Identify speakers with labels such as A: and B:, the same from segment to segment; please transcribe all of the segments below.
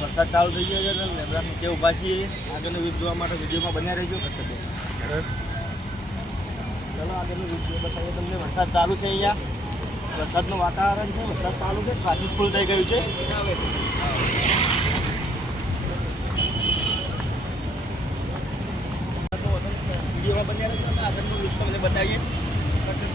A: વરસાદ ચાલુ થઈ ગયો છે તો લેબડા નીચે ઊભા છીએ. આગળનો વ્યૂ જોવા માટે વિડીયોમાં બન્યા રહેજો. કરતો ચલો, આગળનો વીડિયો બતાવીએ તમને. વરસાદ ચાલુ છે અહીંયા. વરસાદનું વાતાવરણ છે. વરસાદ ચાલુ છે. ટ્રાફિક ફૂલ થઈ ગયું છે. વિડીયોમાં બન્યા રહેજો. આગળનો વ્યૂ તમને બતાવીએ. કરતો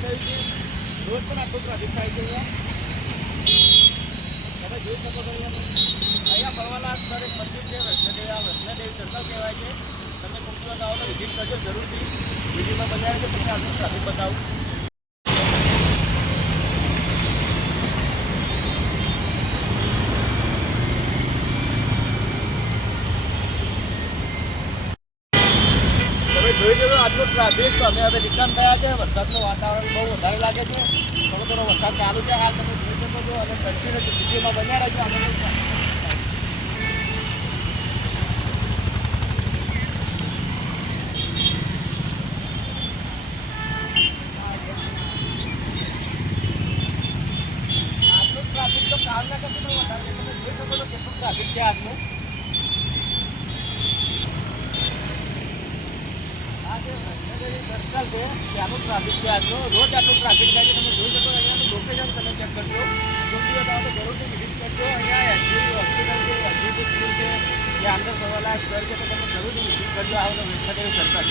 A: દે અહીંયા ફરવાના સ્થળે મંદિર છે વૈષ્ણોદેવી આ વૈષ્ણોદેવી કહેવાય છે તમે કોઈક આવો તો વિઝિટ કરજો જરૂરથી. વિડીયોમાં બનાવે છે, પછી આગળ ટ્રાફિક બતાવું. તમે જોઈ લીધો આટલું ટ્રાફિક અમે હવે રિટર્ન થયા છે. વરસાદનું વાતાવરણ બહુ વધારે લાગે છે. થોડો થોડો વરસાદ ચાલુ છે. હાલ તમે જોઈ શકો છો. અને કન્ટિન્યુ સ્થિતિમાં બન્યા રહેજો. અમે ટ્રાફિક તો કાલના કરતાં વધારે તમે કેટલું ટ્રાફિક છે આજનું આ જે સર્કલ છે, ત્યાંનું ટ્રાફિક છે આજનો રોજ આટલું ટ્રાફિક થાય છે, તમે જોઈ શકો અહીંયાનું લોકેશન તમે ચેક કરજો. કોઈ દિવસ આવો તો જરૂરથી વિઝિટ કરજો. અહીંયા એસબીઆઈ હોસ્પિટલ છે એસબીઆઈ સ્કૂલ છે, જે અંદર ફરવાના સ્થળ છે, તો તમે જરૂરથી વિઝિટ કરજો. આવો તો વિસ્તાર સર્કલ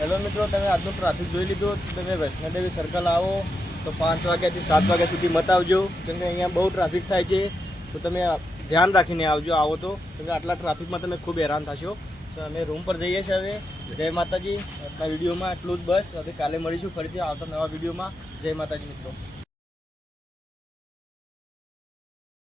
A: હેલો મિત્રો, તમે આજનો ટ્રાફિક જોઈ લીધો તમે વૈષ્ણોદેવી સર્કલ આવો, તો પાંચ વાગ્યાથી સાત વાગ્યા સુધી મત આવજો. કેમ કે અહીંયા બહુ ટ્રાફિક થાય છે, તો તમે ધ્યાન રાખીને આવજો, આવો તો. કે આટલા ટ્રાફિકમાં તમે ખૂબ હેરાન થશો. તો અમે રૂમ પર જઈએ છીએ હવે. જય માતાજી. આટલા વિડીયોમાં એટલું જ બસ. હવે કાલે મળીશું ફરીથી આવતા નવા વિડીયોમાં. જય માતાજી મિત્રો.